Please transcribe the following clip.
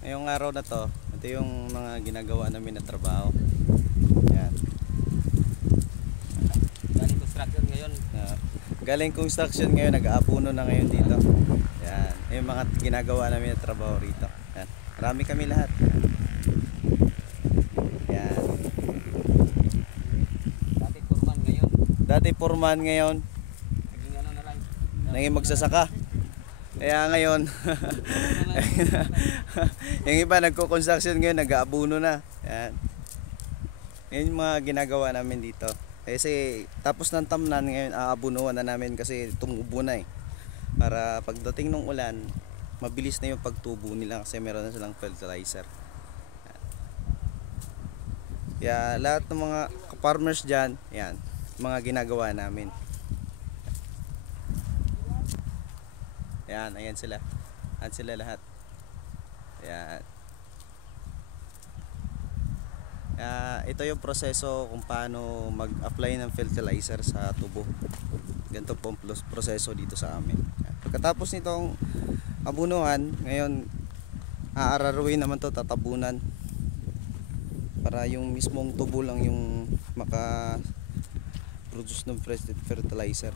Ngayong araw na to, ito yung mga ginagawa namin na trabaho. Yan. Galing construction ngayon. Galing construction ngayon, nag-aapuno na ngayon dito. Yan. Yung mga ginagawa namin na trabaho rito. Yan. Marami kami lahat. Yan. Dati foreman ngayon. Dati foreman ngayon, Naging ano na lang. naging magsasaka. Kaya ngayon, yung iba nagko-construction ngayon, nag-aabuno na. Yan. Yan yung mga ginagawa namin dito. Kasi tapos ng tamnan ngayon, aabunuan na namin kasi tumubo na eh. Para pagdating ng ulan, mabilis na yung pagtubo nila kasi meron na silang fertilizer. Kaya lahat ng mga farmers dyan, yan, mga ginagawa namin. Yan, ayan sila. Ayan sila lahat. Yan. Ito yung proseso kung paano mag-apply ng fertilizer sa tubo. Ganito po ang proseso dito sa amin. Yan. Pagkatapos nitong abunuhan, ngayon aararuin naman to, tatabunan. Para yung mismong tubo lang yung maka-produce ng fertilizer.